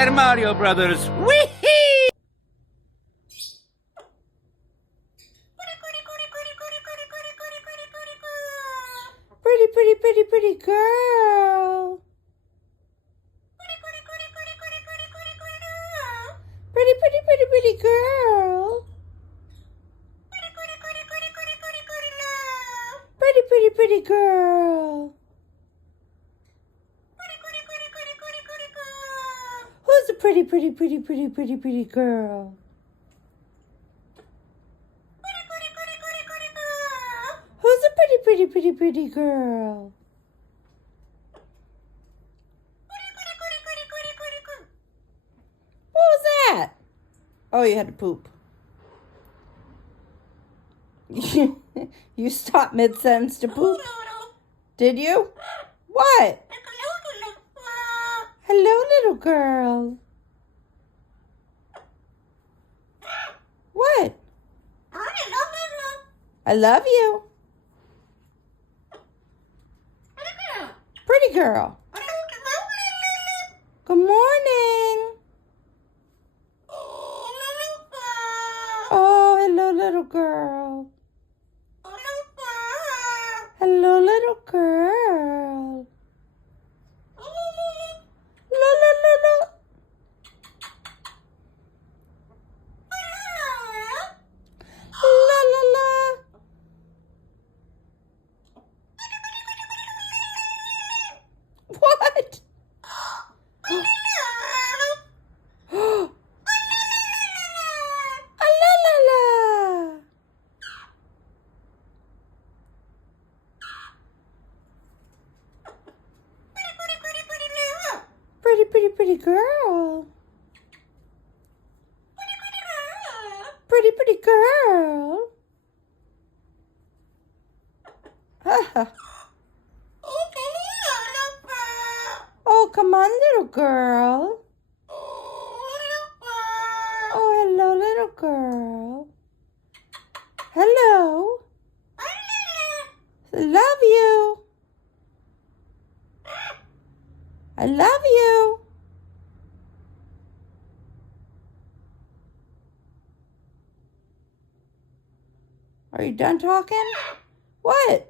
Super Mario Brothers. Whee! Pretty, pretty, pretty, pretty girl. Pretty, pretty, pretty, pretty girl. Pretty, pretty, pretty girl. Who's a pretty, pretty, pretty, pretty, pretty, pretty girl? Who's a pretty, pretty, pretty, pretty girl? What was that? Oh, you had to poop. You stopped mid-sentence to poop? Did you? What? Hello, little girl. What? I love you. Pretty girl. Good morning. Oh, hello, little girl. Hello, little girl. La, la, la, la. La, la, la. What? Ah, la, la, la. Pretty, pretty, pretty girl. Pretty, pretty girl. Oh, come on, little girl. Oh, hello, little girl. Hello. I love you. I love you. Are you done talking? What?